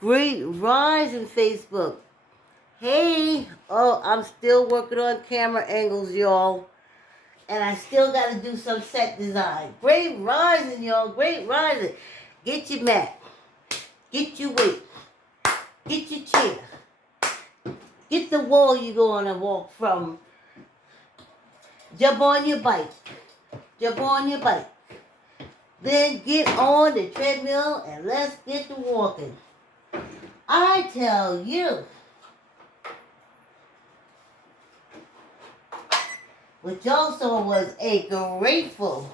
Great rise in Facebook. Hey, oh, I'm still working on camera angles, y'all. And I still got to do some set design. Great rising, y'all. Great rising. Get your mat. Get your weight. Get your chair. Get the wall you're going to walk from. Jump on your bike. Jump on your bike. Then get on the treadmill and let's get to walking. I tell you. What y'all saw was a grateful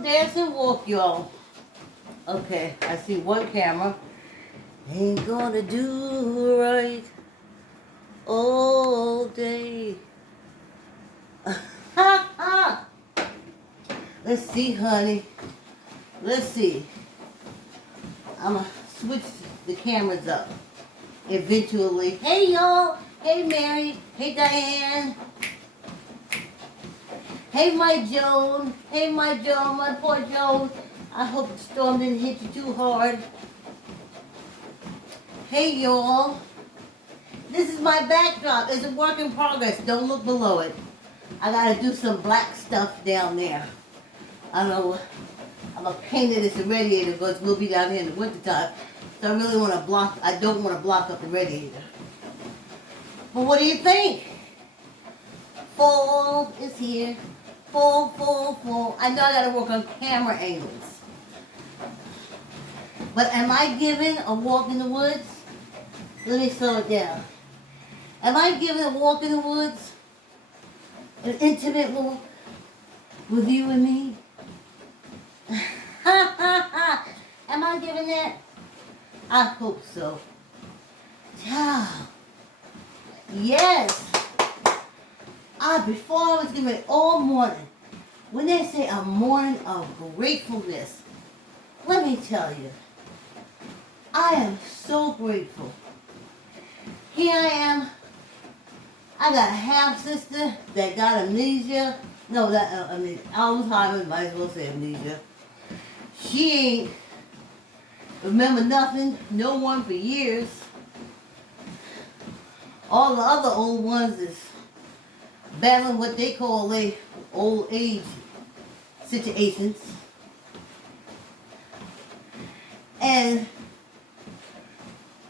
dance and walk, y'all. Okay, I see one camera. Ain't gonna do right all day. Let's see, honey. Let's see. I'm gonna switch the cameras up eventually. Hey, y'all. Hey, Mary. Hey, Diane. Hey, my Joan. Hey, my Joan. My poor Joan. I hope the storm didn't hit you too hard. Hey, y'all. This is my backdrop. It's a work in progress. Don't look below it. I gotta do some black stuff down there. I don't know. I'm gonna paint it as a radiator because we'll be down here in the wintertime. So I really want to block, I don't want to block up the radiator. But what do you think? Fall is here. Fall, fall, fall. I know I got to work on camera angles. But am I giving a walk in the woods? Let me slow it down. Am I giving a walk in the woods? An intimate walk with you and me? Am I giving that? I hope so. Yeah. Yes. Before I was giving it all morning, when they say a morning of gratefulness, let me tell you, I am so grateful. Here I am. I got a half-sister that got amnesia. No, Alzheimer's, might as well say amnesia. She ain't remember nothing, no one for years. All the other old ones is battling what they call their old age situations. And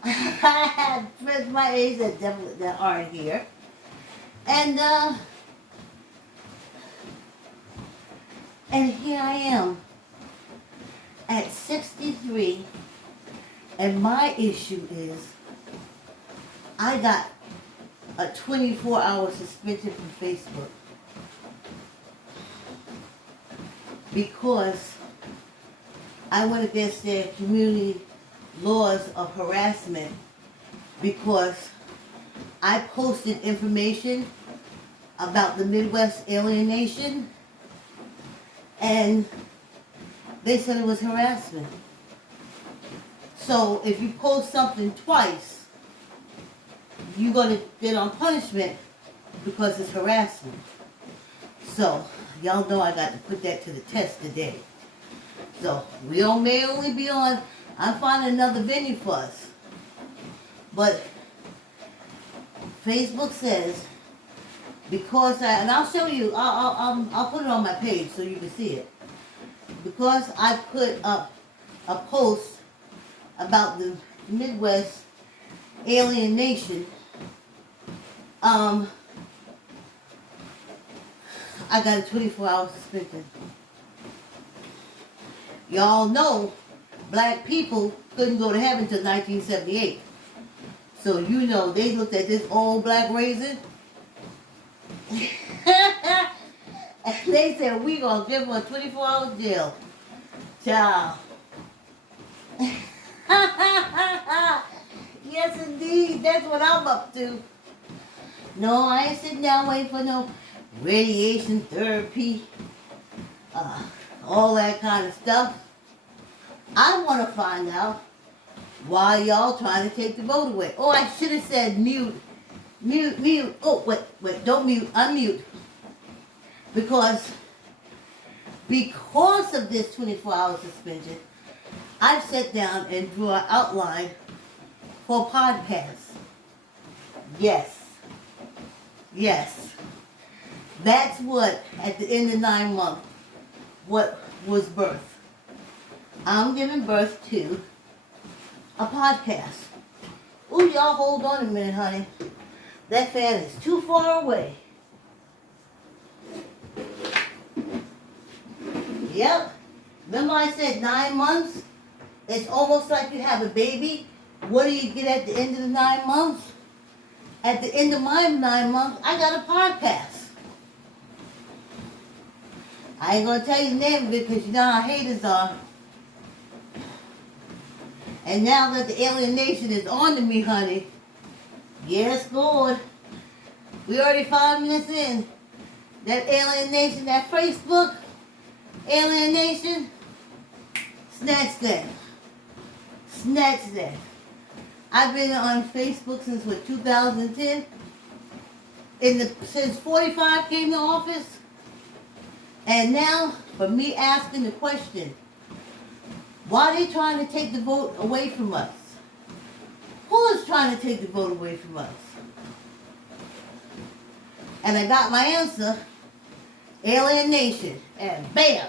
I had friends my age that aren't here. And here I am at 63, and my issue is I got a 24-hour suspension from Facebook because I went against their community laws of harassment because I posted information about the Midwest alienation, and they said it was harassment. So if you post something twice, you're going to get on punishment because it's harassment. So y'all know I got to put that to the test today. So we may only be on, I'm finding another venue for us. But Facebook says, because and I'll show you, I'll put it on my page so you can see it. Because I put up a post about the Midwest alienation, I got a 24-hour suspension. Y'all know black people couldn't go to heaven until 1978. So you know they looked at this old black raisin and they said, we gonna give him a 24-hour jail. Child. Yes, indeed. That's what I'm up to. No, I ain't sitting down waiting for no radiation therapy, all that kind of stuff. I want to find out why y'all trying to take the vote away. Oh, I should have said mute. Mute, mute. Oh, wait, don't mute. Unmute. Because Because of this 24-hour suspension, I've sat down and drew an outline for podcasts. Yes. Yes. That's what, at the end of 9 months, what was birth. I'm giving birth to a podcast. Ooh, y'all hold on a minute, honey. That fan is too far away. Yep. Remember I said 9 months? It's almost like you have a baby. What do you get at the end of the 9 months? At the end of my 9 months, I got a podcast. I ain't going to tell you the name of it because you know how haters are. And now that the alienation is on to me, honey. Yes, Lord. We already 5 minutes in. That alienation, that Facebook alienation, snatch that. Snatch that. I've been on Facebook since, what, 2010? Since 45 came to office. And now, for me asking the question, why are they trying to take the vote away from us? Who is trying to take the vote away from us? And I got my answer, alienation. And bam,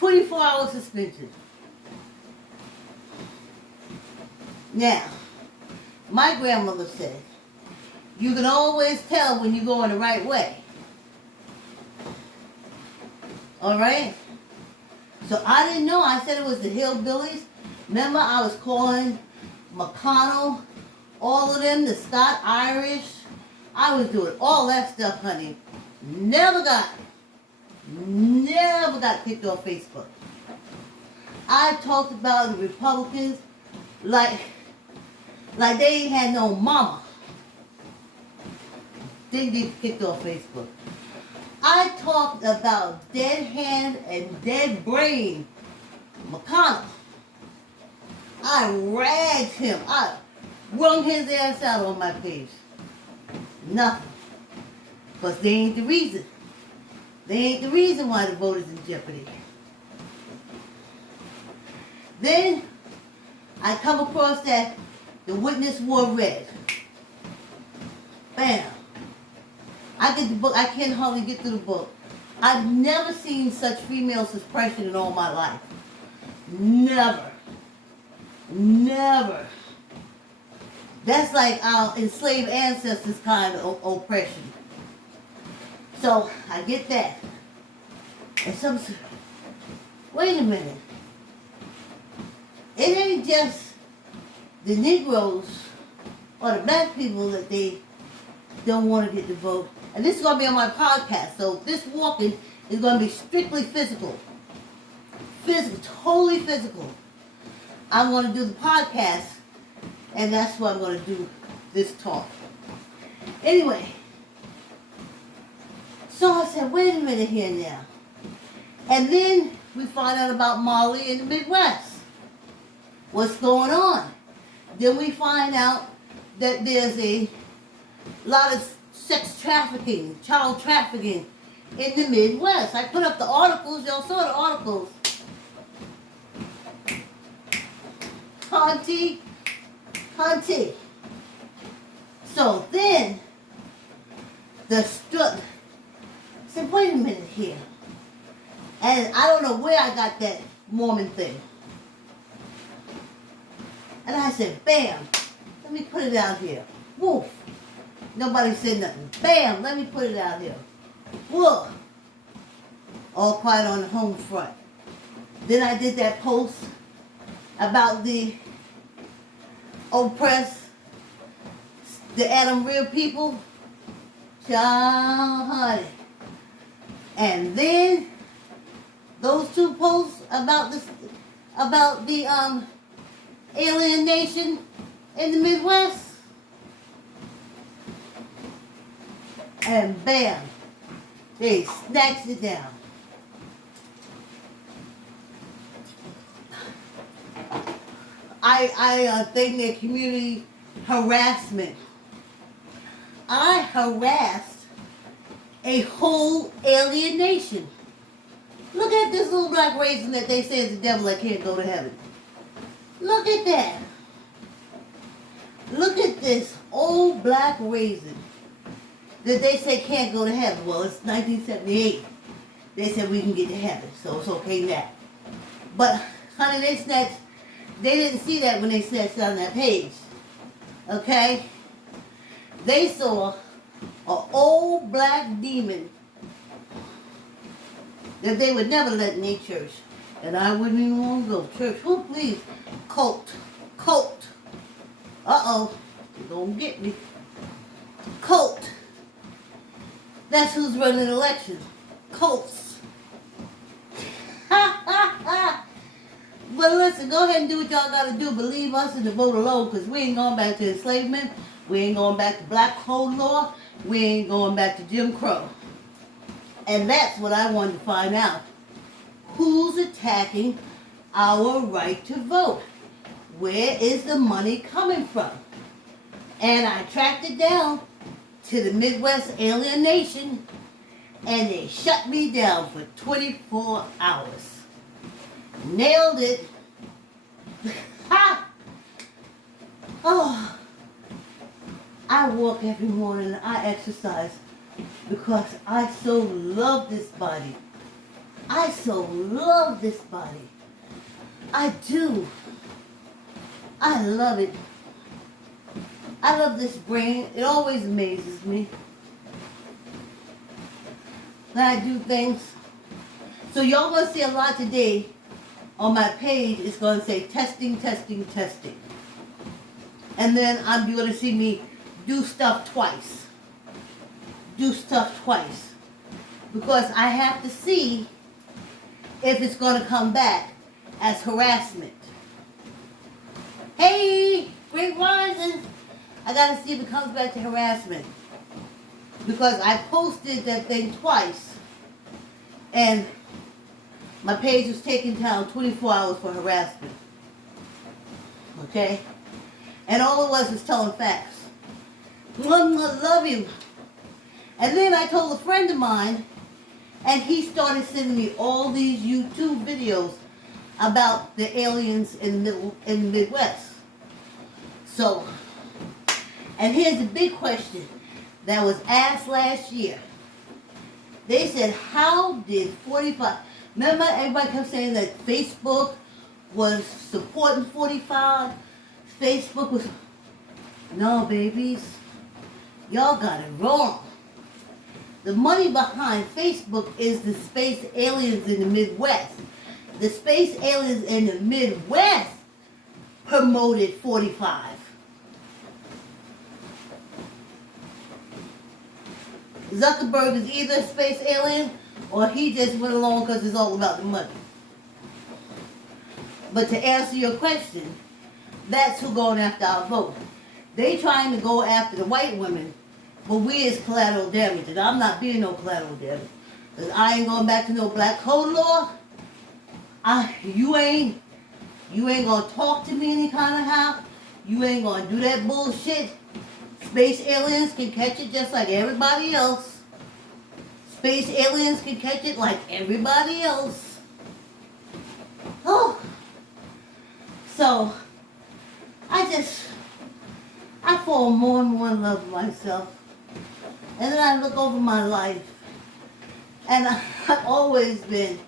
24-hour suspension. Now, my grandmother said, you can always tell when you're going the right way. All right? So I didn't know. I said it was the hillbillies. Remember, I was calling McConnell, all of them, the Scott Irish. I was doing all that stuff, honey. Never got kicked off Facebook. I talked about the Republicans like they ain't had no mama. Didn't get kicked off Facebook. I talked about dead hand and dead brain McConnell. I ragged him. I wrung his ass out on my page. Nothing. Because they ain't the reason. They ain't the reason why the vote is in jeopardy. Then I come across that the witness wore red. Bam. I get the book. I can't hardly get through the book. I've never seen such female suppression in all my life. Never. Never. That's like our enslaved ancestors' kind of oppression. So I get that. And some, wait a minute. It ain't just the Negroes or the black people that they don't want to get the vote. And this is going to be on my podcast. So this walking is going to be strictly physical. Physical, totally physical. I'm going to do the podcast, and that's why I'm going to do this talk. Anyway, so I said, wait a minute here now. And then we find out about Molly in the Midwest. What's going on? Then we find out that there's a lot of sex trafficking, child trafficking in the Midwest. I put up the articles. Y'all saw the articles. Hunty. So then, said, wait a minute here. And I don't know where I got that Mormon thing. And I said, bam, let me put it out here. Woof. Nobody said nothing. Bam, let me put it out here. Woof. All quiet on the home front. Then I did that post about the oppressed, the Adam Rear people. Child, honey. And then those two posts about the alienation in the Midwest. And bam, they snatched it down. I think their community harassment. I harassed a whole alienation. Look at this little black raisin that they say is the devil that can't go to heaven. Look at that. Look at this old black raisin that they say can't go to heaven. Well, it's 1978. They said we can get to heaven, so it's okay now. But, honey, they didn't see that when they snatched on that page. Okay? They saw an old black demon that they would never let in their church. And I wouldn't even want to go. Church, who please? Cult. Uh-oh. Don't get me. Cult. That's who's running elections. Cults. But listen, go ahead and do what y'all got to do. Believe us and the vote alone, because we ain't going back to enslavement. We ain't going back to black code law. We ain't going back to Jim Crow. And that's what I wanted to find out. Who's attacking our right to vote? Where is the money coming from? And I tracked it down to the Midwest Alien Nation, and they shut me down for 24 hours. Nailed it. Ha! Oh, I walk every morning, I exercise, because I so love this body. I so love this body. I do. I love it. I love this brain. It always amazes me when I do things. So y'all gonna see a lot today on my page. It's gonna say testing, testing, testing. And then you're gonna see me do stuff twice. Because I have to see if it's gonna come back as harassment. Hey, Great Rising. I gotta see if it comes back to harassment. Because I posted that thing twice. And my page was taken down 24 hours for harassment. Okay? And all it was telling facts. I love you. And then I told a friend of mine, and he started sending me all these YouTube videos about the aliens in the Midwest. So, and here's the big question that was asked last year. They said, how did 45... Remember everybody kept saying that Facebook was supporting 45? Facebook was... No, babies. Y'all got it wrong. The money behind Facebook is the space aliens in the Midwest. The space aliens in the Midwest promoted 45. Zuckerberg is either a space alien or he just went along because it's all about the money. But to answer your question, that's who going after our vote. They trying to go after the white women, but we is collateral damage. And I'm not being no collateral damage. Because I ain't going back to no black code law. You ain't going to talk to me any kind of how. You ain't going to do that bullshit. Space aliens can catch it just like everybody else. Space aliens can catch it like everybody else. Oh. So, I fall more and more in love with myself. And then I look over my life. And I've always been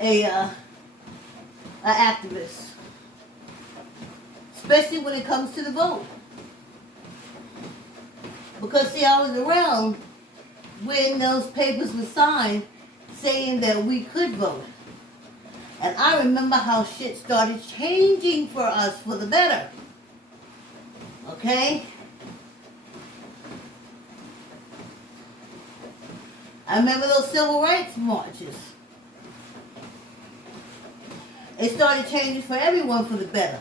an activist. Especially when it comes to the vote. Because, see, I was around when those papers were signed saying that we could vote. And I remember how shit started changing for us for the better. Okay? I remember those civil rights marches. It started changing for everyone for the better.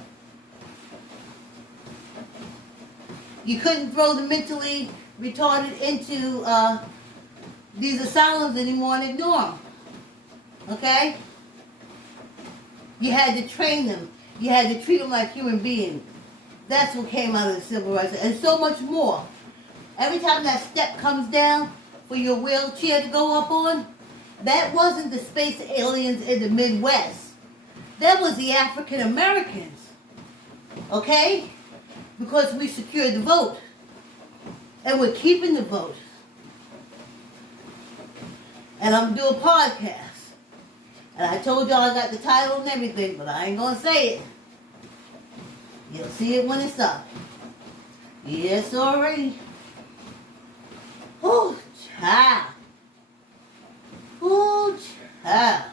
You couldn't throw the mentally retarded into these asylums anymore and ignore them. Okay? You had to train them. You had to treat them like human beings. That's what came out of the civil rights. And so much more. Every time that step comes down for your wheelchair to go up on, That wasn't the space aliens in the Midwest. That was the African Americans. Okay? Because we secured the vote. And we're keeping the vote. And I'm doing a podcast. And I told y'all I got the title and everything, but I ain't gonna say it. You'll see it when it's up. Yes, already. Oh, child. Oh, child.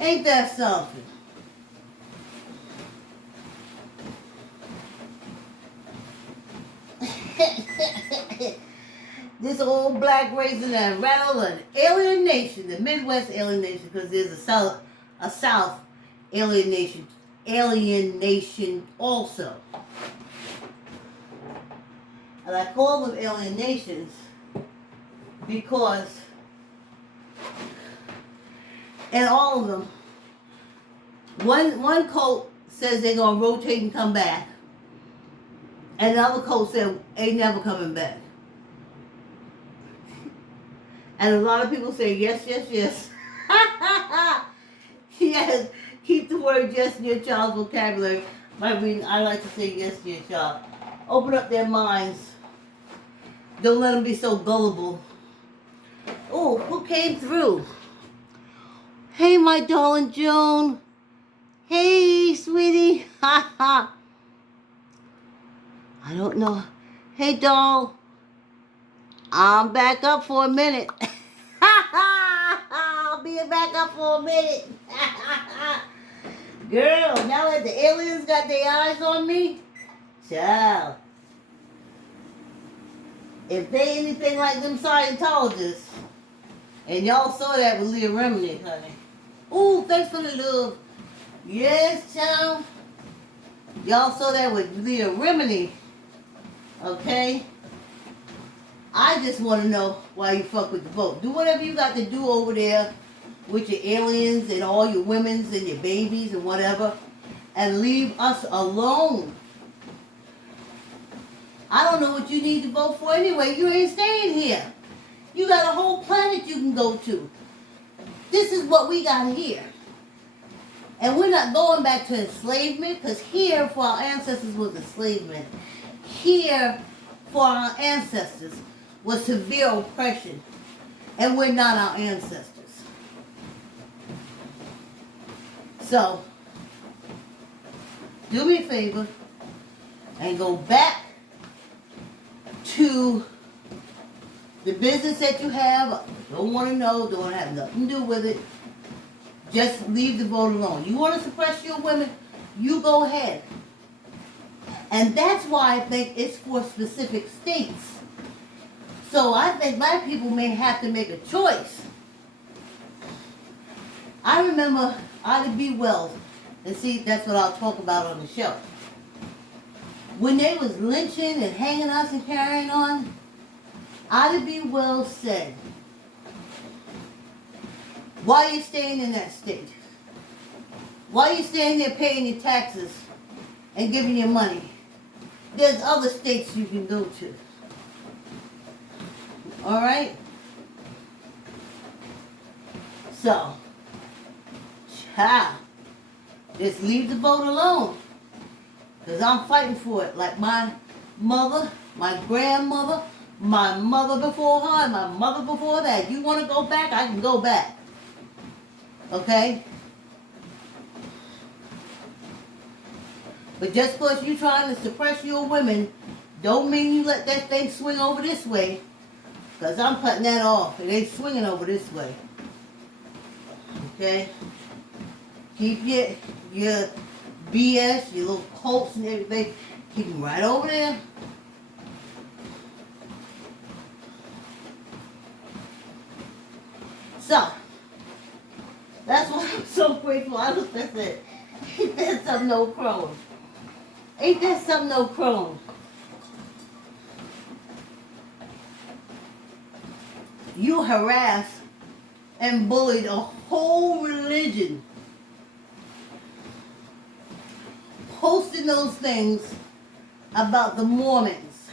Ain't that something? This old black raising and rattle an alien nation, the Midwest alien nation, because there's a South alien nation also. And I call them alien nations because in all of them, one cult says they're gonna rotate and come back, and another cult said ain't never coming back. And a lot of people say yes, yes, yes. Yes, keep the word yes in your child's vocabulary. I like to say yes to your child. Open up their minds. Don't let them be so gullible. Oh, who came through? Hey, my darling Joan. Hey, sweetie. Ha ha. I don't know. Hey, doll. I'm back up for a minute. I'll be back up for a minute. Girl, now that the aliens got their eyes on me, child. If they anything like them Scientologists, and y'all saw that with Leah Remini, honey. Ooh, thanks for the love. Yes, child. Y'all saw that with Leah Remini. Okay? I just want to know why you fuck with the vote. Do whatever you got to do over there with your aliens and all your women's and your babies and whatever, and leave us alone. I don't know what you need to vote for anyway. You ain't staying here. You got a whole planet you can go to. This is what we got here. And we're not going back to enslavement, because here for our ancestors was enslavement. Here for our ancestors was severe oppression. And we're not our ancestors. So, do me a favor and go back to the business that you have. Don't want to know, don't want to have nothing to do with it. Just leave the vote alone. You want to suppress your women, you go ahead. And that's why I think it's for specific states. So I think black people may have to make a choice. I remember Ida B. Wells, and see, that's what I'll talk about on the show. When they was lynching and hanging us and carrying on, Ida B. Wells said, why are you staying in that state? Why are you staying there paying your taxes and giving your money? There's other states you can go to. All right? So, child, just leave the vote alone. Because I'm fighting for it. Like my mother, my grandmother, my mother before her, and my mother before that. You want to go back? I can go back. Okay? But just because you're trying to suppress your women, don't mean you let that thing swing over this way. Because I'm cutting that off. It ain't swinging over this way. Okay? Keep your BS, your little cults and everything, keep them right over there. So, that's why I'm so grateful. I looked at that. Ain't that something, no crows? Ain't that something, no crows? You harassed and bullied a whole religion. Posting those things about the Mormons.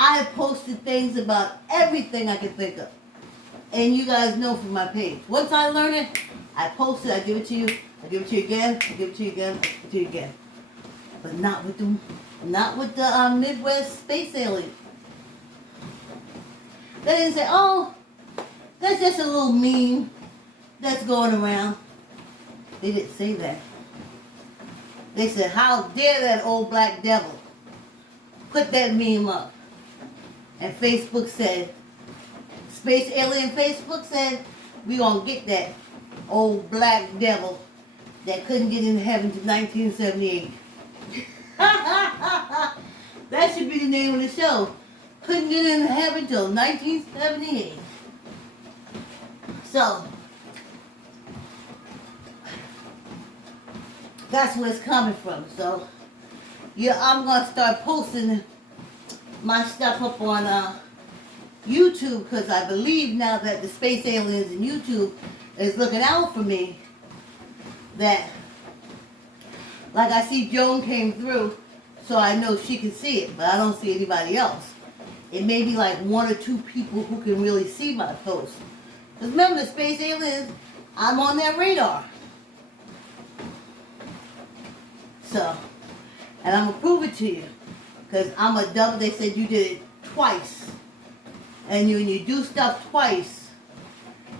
I posted things about everything I could think of. And you guys know from my page. Once I learn it, I post it, I give it to you, I give it to you again, I give it to you again, I give it to you again. But not with the Midwest space alien. They didn't say, oh, that's just a little meme that's going around. They didn't say that. They said, how dare that old black devil put that meme up. And Facebook said, Space Alien Facebook said, we gonna get that old black devil that couldn't get into heaven to 1978. That should be the name of the show. Couldn't get into heaven till 1978. So, that's where it's coming from. So, yeah, I'm going to start posting my stuff up on YouTube, because I believe now that the space aliens in YouTube is looking out for me, that, like I see Joan came through, so I know she can see it, but I don't see anybody else. It may be like one or two people who can really see my posts. Because remember, the space aliens, I'm on their radar. So, and I'm going to prove it to you. Because I'm a double. They said you did it twice. And when you do stuff twice,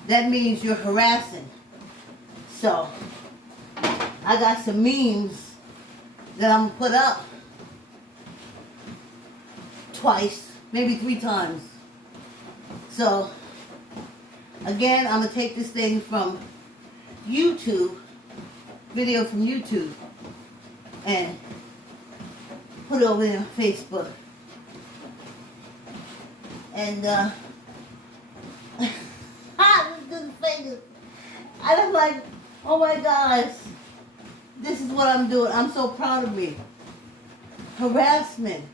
that means you're harassing. So, I got some memes that I'm going to put up twice, maybe 3 times. So, again, I'm going to take this thing from YouTube, video from YouTube, and put it over there on Facebook. And, I'm like, oh my gosh, this is what I'm doing. I'm so proud of me. Harassment.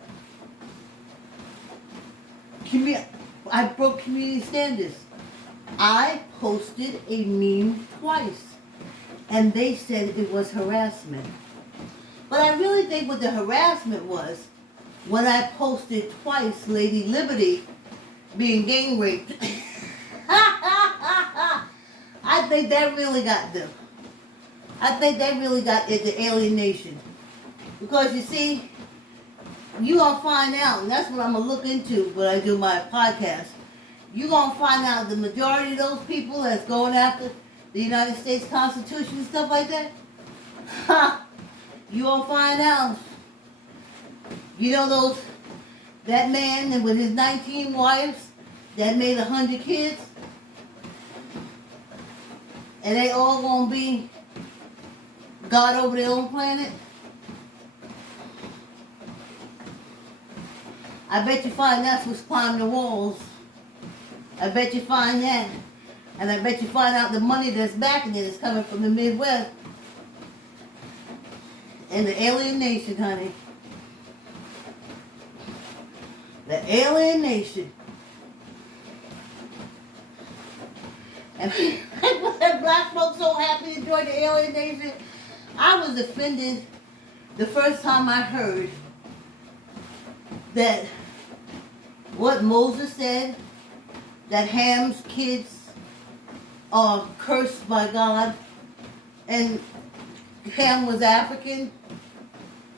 I broke community standards. I posted a meme twice, and they said it was harassment. But I really think what the harassment was, when I posted twice Lady Liberty being gang raped, I think that really got them. I think that really got the alienation. Because you see, you're going to find out, and that's what I'm going to look into when I do my podcast. You're going to find out the majority of those people that's going after the United States Constitution and stuff like that, you're going to find out. You know that man with his 19 wives that made 100 kids? And they all going to be God over their own planet? I bet you find that's what's climbing the walls. I bet you find that. And I bet you find out the money that's backing it is coming from the Midwest. And the alien nation, honey. The alien nation. And that black folks so happy to join the alien nation. I was offended the first time I heard that what Moses said, that Ham's kids are cursed by God, and Ham was African,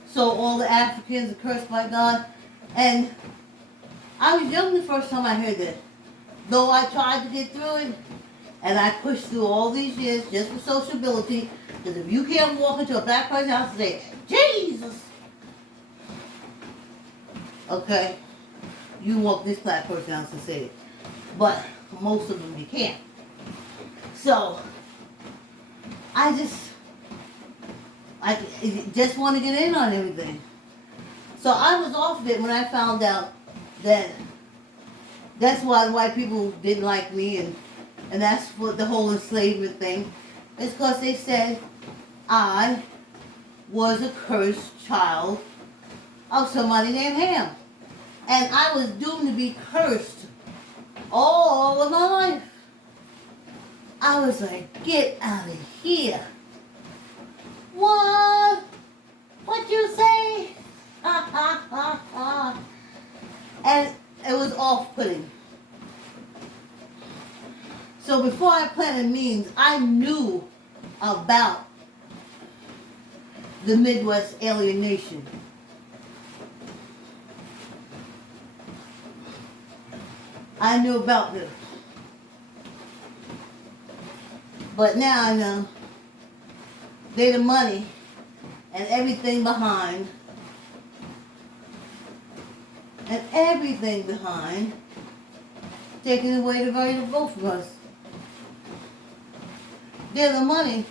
so all the Africans are cursed by God. And I was young the first time I heard that. Though I tried to get through it, and I pushed through all these years just for sociability, because if you can't walk into a black person's house and say, Jesus, okay, you walk this black person's house and say it. But most of them you can't. So, I just want to get in on everything. So I was off of it when I found out that that's why white people didn't like me, and that's what the whole enslavement thing. It's because they said I was a cursed child of somebody named Ham. And I was doomed to be cursed all of my life. I was like, get out of here. What? What you say? And it was off-putting. So before I planted memes, I knew about the Midwest alienation. I knew about this. But now I know they're the money and everything behind. And everything behind taking away the right to vote from us. They're the money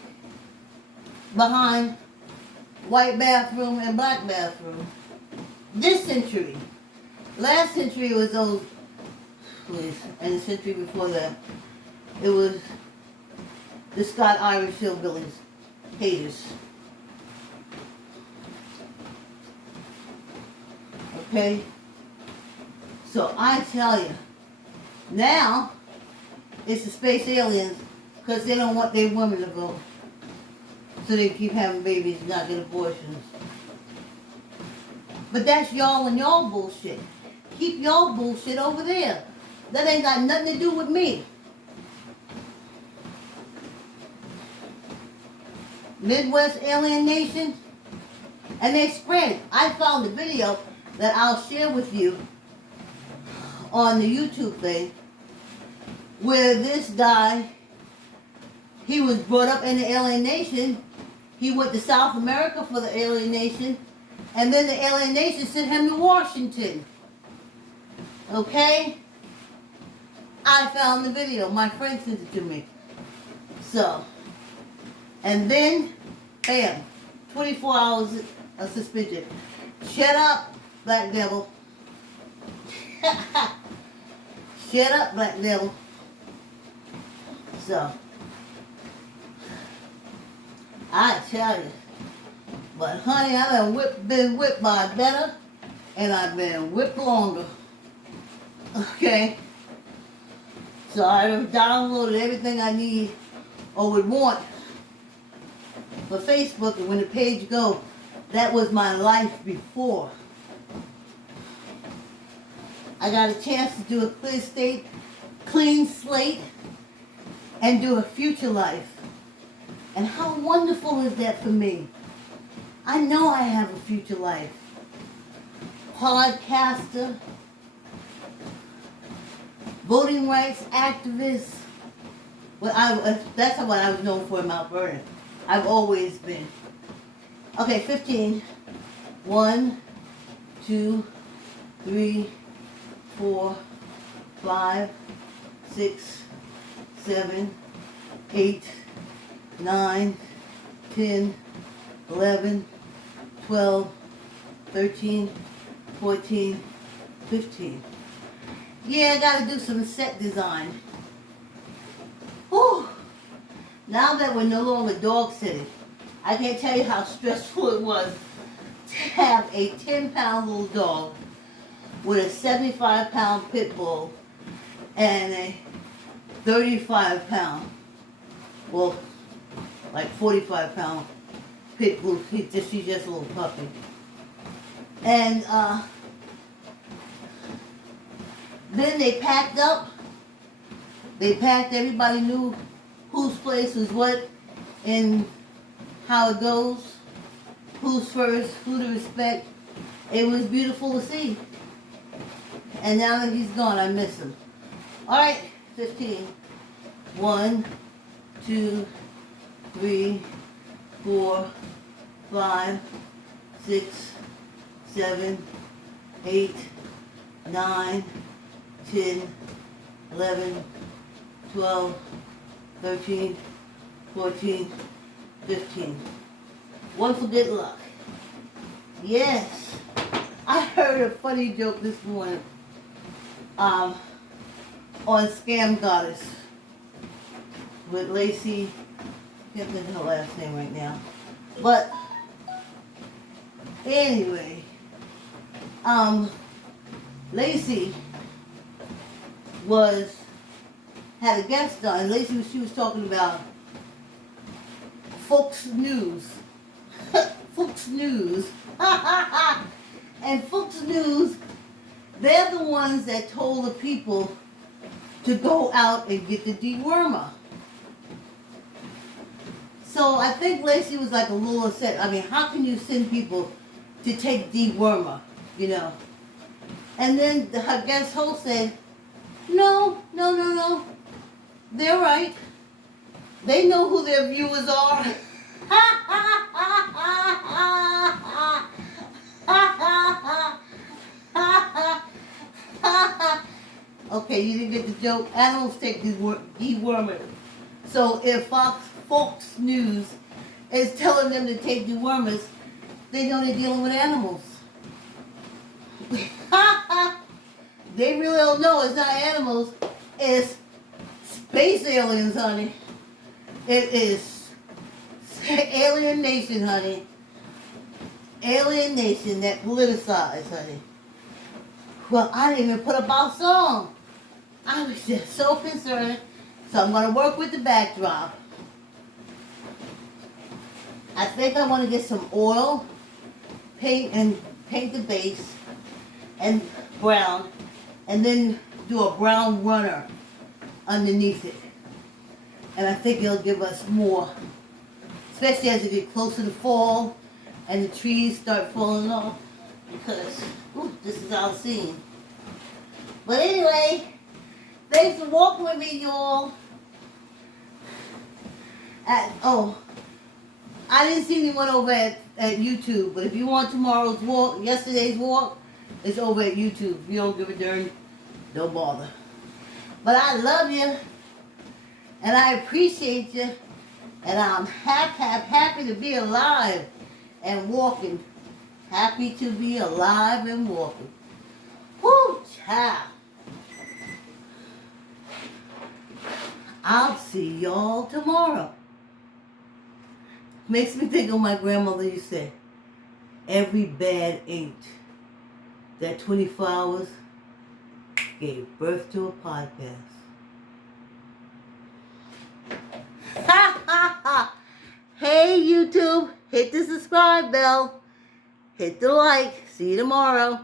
behind white bathroom and black bathroom. This century. Last century was those, and the century before that, it was the Scott Irish hillbillies, haters. Okay? So I tell you, now it's the space aliens because they don't want their women to vote. So they keep having babies and not get abortions. But that's y'all and y'all bullshit. Keep y'all bullshit over there. That ain't got nothing to do with me. Midwest alienation, and they spread. I found a video that I'll share with you on the YouTube thing where this guy, he was brought up in the alienation. He went to South America for the alienation, and then the alienation sent him to Washington. Okay? I found the video. My friend sent it to me. So, and then, bam, 24 hours of suspension. Shut up, black devil. Shut up, black devil. So, I tell you. But honey, I've been whipped by better, and I've been whipped longer. Okay? So I've downloaded everything I need or would want for Facebook, and when the page go, that was my life before. I got a chance to do a clean slate, and do a future life. And how wonderful is that for me? I know I have a future life. Podcaster, voting rights activist. Well, that's what I was known for in Mount Vernon. I've always been. Okay, 15. 1, 2, 3, 4, 5, 6, 7, 8, 9, 10, 11, 12, 13, 14, 15. Yeah, I gotta do some set design. Whew. Now that we're no longer dog sitting, I can't tell you how stressful it was to have a 10-pound little dog with a 75-pound pit bull and a 35-pound, well, like 45-pound pit bull. She's just a little puppy. And then they packed up. They packed, everybody knew whose place was what and how it goes, who's first, who to respect. It was beautiful to see. And now that he's gone, I miss him. All right, 15. 1, 2, 3, 4, 5, 6, 7, 8, 9, 10, 11, 12, 13, 14, 15. One for good luck. Yes. I heard a funny joke this morning on Scam Goddess with Lacey. I can't think of her last name right now. But anyway, Lacey had a guest on. Lacey, she was talking about Fox News. Fox News. And Fox News they're the ones that told the people to go out and get the dewormer. So I think Lacey was like a little upset. I mean, how can you send people to take dewormer, you know? And then her guest host said, no. They're right. They know who their viewers are. Okay, you didn't get the joke. Animals take dewormer. So if Fox News is telling them to take dewormers, they know they're dealing with animals. They really don't know it's not animals. It's space aliens, honey. It is alien nation, honey. Alien nation that politicized, honey. Well, I didn't even put up our song. I was just so concerned. So I'm going to work with the backdrop. I think I want to get some oil, paint the base, and brown, and then do a brown runner underneath it. And I think it'll give us more, especially as we get closer to fall and the trees start falling off, because this is our scene. But anyway, thanks for walking with me, y'all. I didn't see anyone over at YouTube, but if you want tomorrow's walk, yesterday's walk, it's over at YouTube. If you don't give a darn, don't bother. But I love you, and I appreciate you, and I'm happy to be alive and walking. Happy to be alive and walking. Whoo, child. I'll see y'all tomorrow. Makes me think of my grandmother used to say, every bad ain't. That 24 hours gave birth to a podcast. Ha ha ha! Hey YouTube, hit the subscribe bell. Hit the like. See you tomorrow.